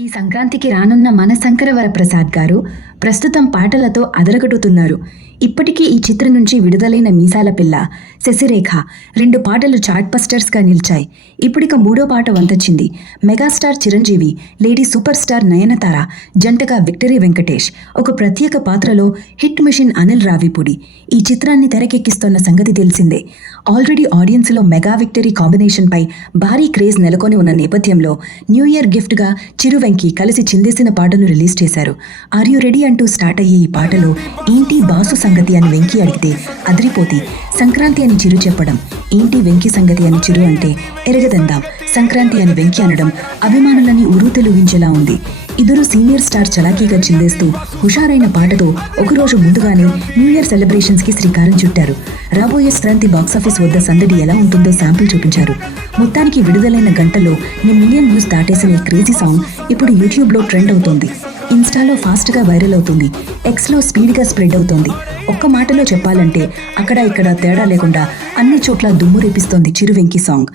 ఈ సంక్రాంతికి రానున్న మన శంకరవర ప్రసాద్ గారు ప్రస్తుతం పాటలతో అదరగొడుతున్నారు. ఇప్పటికీ ఈ చిత్రం నుంచి విడుదలైన మీసాల పిల్ల శశిరేఖ రెండు పాటలు చాట్ బస్టర్స్గా నిలిచాయి. ఇప్పుడిక మూడో పాట వంతొచ్చింది. Megastar Chiranjeevi lady super star Nayanthara జంటగా విక్టరీ వెంకటేష్ ఒక ప్రత్యేక పాత్రలో హిట్ మిషన్ అనిల్ రావిపూడి ఈ చిత్రాన్ని తెరకెక్కిస్తున్న సంగతి తెలిసిందే. ఆల్రెడీ ఆడియన్స్లో మెగా విక్టరీ కాంబినేషన్పై భారీ క్రేజ్ నెలకొని ఉన్న నేపథ్యంలో న్యూ ఇయర్ గిఫ్ట్గా చిరు వెంకి కలిసి చిందేసిన పాటను రిలీజ్ చేశారు. ఆర్ యు రెడీ అంటూ స్టార్ట్ అయ్యే ఈ పాటలో ఏంటి బాసు సంగతి అని వెంకి అడిగితే అదిరిపోతి సంక్రాంతి అని చిరు చెప్పడం ఏంటి వెంకి సంగతి అని చిరు అంటే ఎరగదందాం సంక్రాంతి అని వెంకి అనడం అభిమానులని ఉరూతెలుగించేలా ఉంది. ఇద్దరు సీనియర్ స్టార్ చలాకీగా చిందేస్తూ హుషారైన పాటతో ఒకరోజు ముందుగానే న్యూ ఇయర్ సెలబ్రేషన్స్కి శ్రీకారం చుట్టారు. రాబోయే సంక్రాంతి బాక్సాఫీస్ వద్ద సందడి ఎలా ఉంటుందో శాంపిల్ చూపించారు. మొత్తానికి విడుదలైన గంటలో నీ మిలియన్ వ్యూస్ దాటేసిన ఈ క్రేజీ సాంగ్ ఇప్పుడు యూట్యూబ్లో ట్రెండ్ అవుతోంది. ఇన్స్టాలో ఫాస్ట్గా వైరల్ అవుతుంది. ఎక్స్లో స్పీడ్గా స్ప్రెడ్ అవుతుంది. ఒక్క మాటలో చెప్పాలంటే అక్కడ ఇక్కడ తేడా లేకుండా అన్ని చోట్ల దుమ్ము రేపిస్తోంది చిరు వెంకీ సాంగ్.